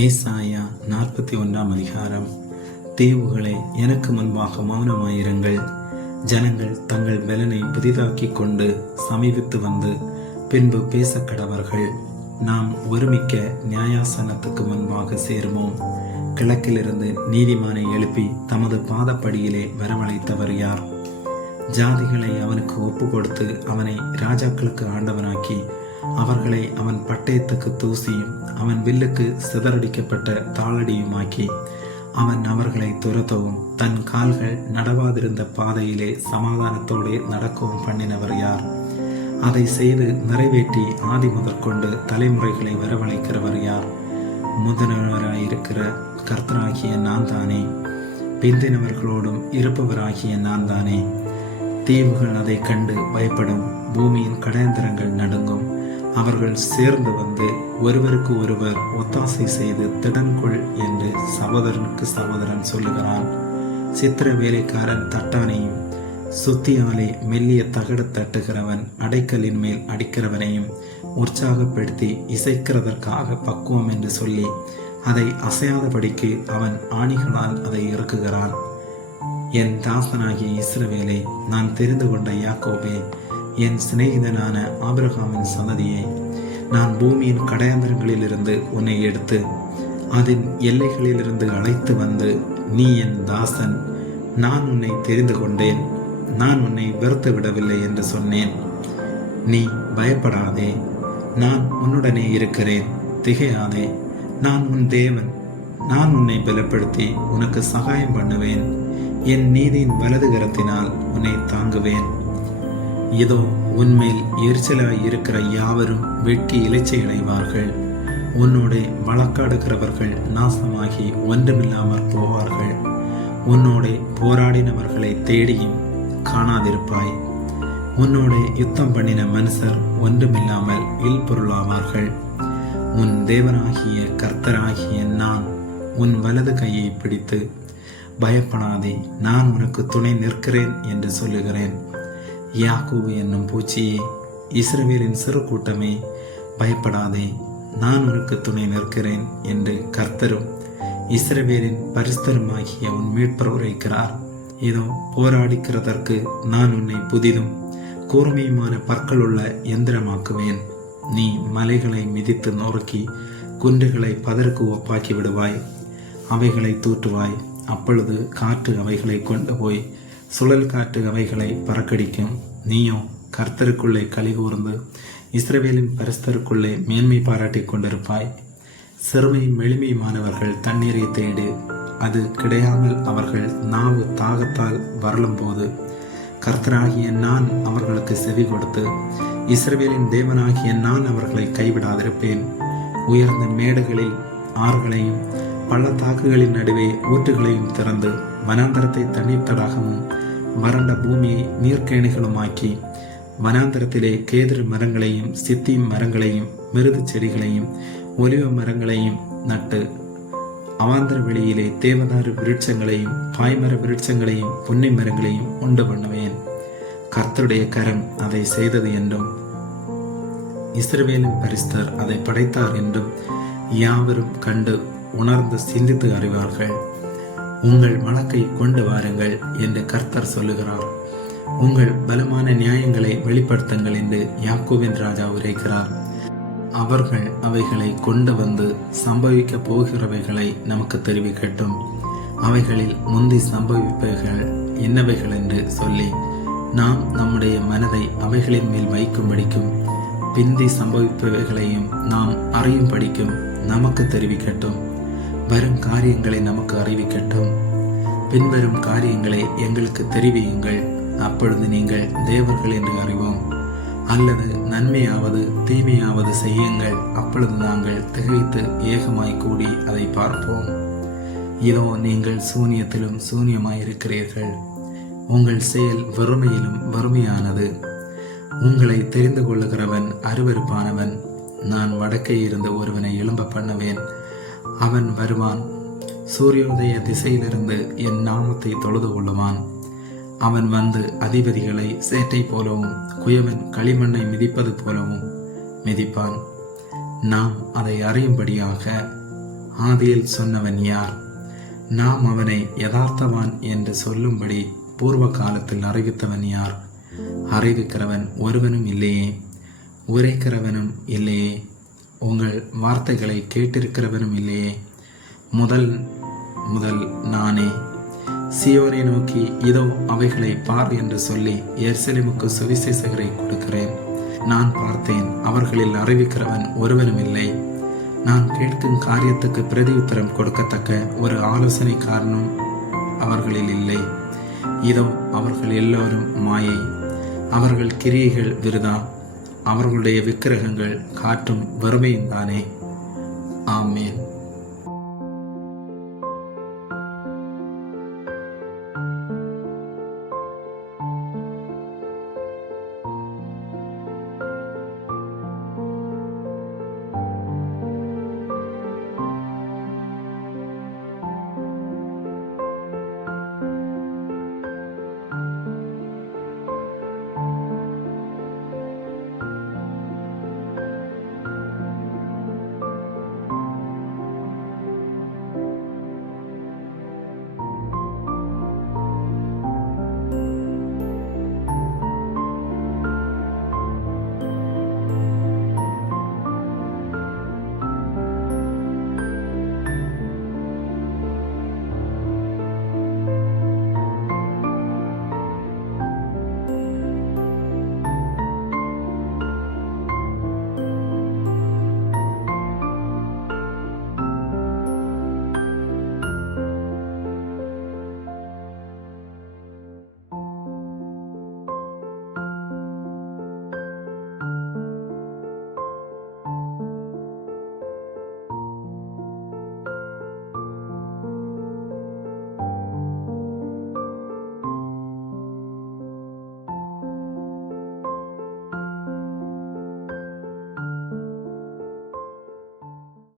ஏசாயா 41 அதிகாரம். தீவுகளே, எனக்கு முன்பாக மௌனமாயிருங்கள். ஜனங்கள் தங்கள் பலனை புதிதாக்கிக் கொண்டு சமீபித்து வந்து பின்பு பேசக்கடவர்கள். நாம் ஒருமிக்க நியாயாசனத்துக்கு முன்பாக சேருவோம். கிழக்கிலிருந்து நீதிமானை எழுப்பி தமது பாதப்படியிலே வரவழைத்தவர் யார்? ஜாதிகளை அவனுக்கு ஒப்பு கொடுத்து அவனை ராஜாக்களுக்கு ஆண்டவனாக்கி அவர்களை அவன் பட்டயத்துக்கு தூசியும் அவன் வில்லுக்கு சிதறடிக்கப்பட்ட தாளடியுமாக்கி அவன் அவர்களை துரத்தவும் தன் கால்கள் நடவாதிருந்த பாதையிலே சமாதானத்தோடு நடக்கவும் பண்ணினவர் யார்? அதை செய்து நிறைவேற்றி ஆதி முதற்கொண்டு தலைமுறைகளை வரவழைக்கிறவர் யார்? முதல்வராயிருக்கிற கர்த்தராகிய நான் தானே, பிந்தினவர்களோடும் இருப்பவராகிய நான் தானே. தீவுகள் அதை கண்டு பயப்படும், பூமியின் கடையந்தரங்கள் நடுங்கும். அவர்கள் சேர்ந்து வந்து ஒருவருக்கு ஒருவர் ஒத்தாசை செய்து திடன்கொள் என்று சகோதரனுக்கு சகோதரன் சொல்லுகிறான். சித்திர வேலைக்காரன் தட்டானையும் சுத்தியாலே மெல்லிய தகடு தட்டுகிறவன் அடைக்கலின் மேல் அடிக்கிறவனையும் உற்சாகப்படுத்தி இசைக்கிறதற்காக பக்குவம் என்று சொல்லி அதை அசையாதபடிக்கு அவன் ஆணிகளால் அதை இறுக்குகிறான். என் தாசனாகிய இஸ்ரவேலே, நான் தெரிந்து கொண்ட யாக்கோபே, என் சிநேகிதனான ஆபிரகாமின் சந்ததியை, நான் பூமியின் கடையந்தரங்களிலிருந்து உன்னை எடுத்து அதன் எல்லைகளிலிருந்து அழைத்து வந்து, நீ என் தாசன், நான் உன்னை தெரிந்து கொண்டேன், நான் உன்னை வெறுத்து விடவில்லை என்று சொன்னேன். நீ பயப்படாதே, நான் உன்னுடனே இருக்கிறேன், திகையாதே, நான் உன் தேவன், நான் உன்னை பலப்படுத்தி உனக்கு சகாயம் பண்ணுவேன், என் நீதியின் வலது கரத்தினால் உன்னை தாங்குவேன். இதோ உன்மேல் எரிச்சலாய் இருக்கிற யாவரும் வெட்கி இலைச்சை அடைவார்கள். உன்னோட வழக்காடுகிறவர்கள் நாசமாகி ஒன்றுமில்லாமற் போவார்கள். உன்னோட போராடினவர்களை தேடியும் காணாதிருப்பாய். உன்னோட யுத்தம் பண்ணின மனுஷர் ஒன்றுமில்லாமல் இல்பொருளாவார்கள். உன் தேவனாகிய கர்த்தராகிய நான் உன் வலது கையை பிடித்து, பயப்படாதே, நான் உனக்கு துணை நிற்கிறேன் என்று சொல்லுகிறேன். யாக்கோபு என்னும் பூச்சியே, இஸ்ரவேலின் சிறு கூட்டமே, பயப்படாதே, நான் உனக்கு துணை நிற்கிறேன் என்று கர்த்தரும் இஸ்ரவேலின் பரிசுத்தருமாகிய உன் மீட்பர் உரைக்கிறார். இதோ போராடிக்கிறதற்கு நான் உன்னை புதிதும் கூர்மையுமான பற்களுள்ள எந்திரமாக்குவேன். நீ மலைகளை மிதித்து நொறுக்கி குன்றுகளை பதருக்கு ஒப்பாக்கி விடுவாய், அவைகளை தூற்றுவாய். அப்பொழுது காற்று அவைகளை கொண்டு போய் சுழல் காற்று அவைகளை பறக்கடிக்கும். நீயோ கர்த்தருக்குள்ளே கலிகூர்ந்து இஸ்ரவேலின் பரிசுத்தருக்குள்ளே மேன்மை பாராட்டி கொண்டிருப்பாய். சிறுமையும் எளிமையுமானவர்கள் தண்ணீரை தேடு, அது கிடையாமல் அவர்கள் நாவு தாகத்தால் வரலும் போது கர்த்தராகிய நான் அவர்களுக்கு செவி கொடுத்து இஸ்ரவேலின் தேவனாகிய நான் அவர்களை கைவிடாதிருப்பேன். உயர்ந்த மேடுகளில் ஆறுகளையும் பள்ளத்தாக்குகளின் நடுவே ஊற்றுகளையும் திறந்து வனாந்தரத்தை தண்ணீர் தடாகமும் வறண்ட பூமியை நீர்க்கேணிகளுமாக்கி வனாந்தரத்திலே கேதுரு மரங்களையும் சித்தியும் மரங்களையும் மிருது செடிகளையும் ஒலிவ மரங்களையும் நட்டு அவாந்தர வெளியிலே தேவதாரு விருட்சங்களையும் பாய்மர விருட்சங்களையும் புன்னை மரங்களையும் உண்டு பண்ணுவேன். கர்த்தருடைய கரம் அதை செய்தது என்றும் இஸ்ரவேலின் பரிசுத்தர் அதை படைத்தார் என்றும் யாவரும் கண்டு உணர்ந்து சிந்தித்து அறிவார்கள். உங்கள் வழக்கை கொண்டு வாருங்கள் என்று கர்த்தர் சொல்லுகிறார். உங்கள் பலமான நியாயங்களை வெளிப்படுத்துங்கள் என்று யாக்கோபின் ராஜா உரைக்கிறார். அவர்கள் அவைகளை கொண்டு வந்து சம்பவிக்க போகிறவைகளை நமக்கு தெரிவிக்கட்டும். அவைகளில் முந்தி சம்பவிப்பவைகள் என்னவைகள் என்று சொல்லி நாம் நம்முடைய மனதை அவைகளின் மேல் வைக்கும்படிக்கும் பிந்தி சம்பவிப்பவைகளையும் நாம் அறியும்படிக்கும் நமக்கு தெரிவிக்கட்டும். வரும் காரியங்களை நமக்கு அறிவிக்கட்டும். பின்வரும் காரியங்களை எங்களுக்கு தெரிவியுங்கள். அப்பொழுது நீங்கள் தேவர்கள் என்று அறிவோம். அல்லது நன்மையாவது தீமையாவது செய்யுங்கள், அப்பொழுது நாங்கள் திகைத்து ஏகமாய் கூடி அதை பார்ப்போம். இதோ நீங்கள் சூனியத்திலும் சூனியமாயிருக்கிறீர்கள். உங்கள் செயல் வறுமையிலும் வறுமையானது. உங்களை தெரிந்து கொள்ளுகிறவன் அருவருப்பானவன். நான் வடக்கே இருந்து ஒருவனை எழும்ப பண்ணுவேன். அவன் வருவான், சூரியோதய திசையிலிருந்து என் நாமத்தை தொழுது கொள்ளுவான். அவன் வந்து அதிபதிகளை சேட்டை போலவும் குயவன் களிமண்ணை மிதிப்பது போலவும் மிதிப்பான். நாம் அதை அறியும்படியாக ஆதியில் சொன்னவன் யார்? நாம் அவனை யதார்த்தவான் என்று சொல்லும்படி பூர்வ காலத்தில் அறிவித்தவன் யார்? அறிவிக்கிறவன் ஒருவனும் இல்லையே, உரைக்கிறவனும் இல்லையே, உங்கள் வார்த்தைகளை கேட்டிருக்கிறவனும் இல்லையே. முதல் நானே சீயோனை நோக்கி இதோ அவைகளை பார் என்று சொல்லி எருசலேமுக்கு சுவிசேஷகரை கொடுக்கிறேன். நான் பார்த்தேன், அவர்களில் அறிவிக்கிறவன் ஒருவனும் இல்லை. நான் கேட்கும் காரியத்துக்கு பிரதி உத்தரம் கொடுக்கத்தக்க ஒரு ஆலோசனைக்காரனும் அவர்களில் இல்லை. இதோ அவர்கள் எல்லோரும் மாயை, அவர்கள் கிரியைகள் விருதா, அவர்களுடைய விக்கிரகங்கள் காற்றும் வறுமையும் தானே. ஆமேன்.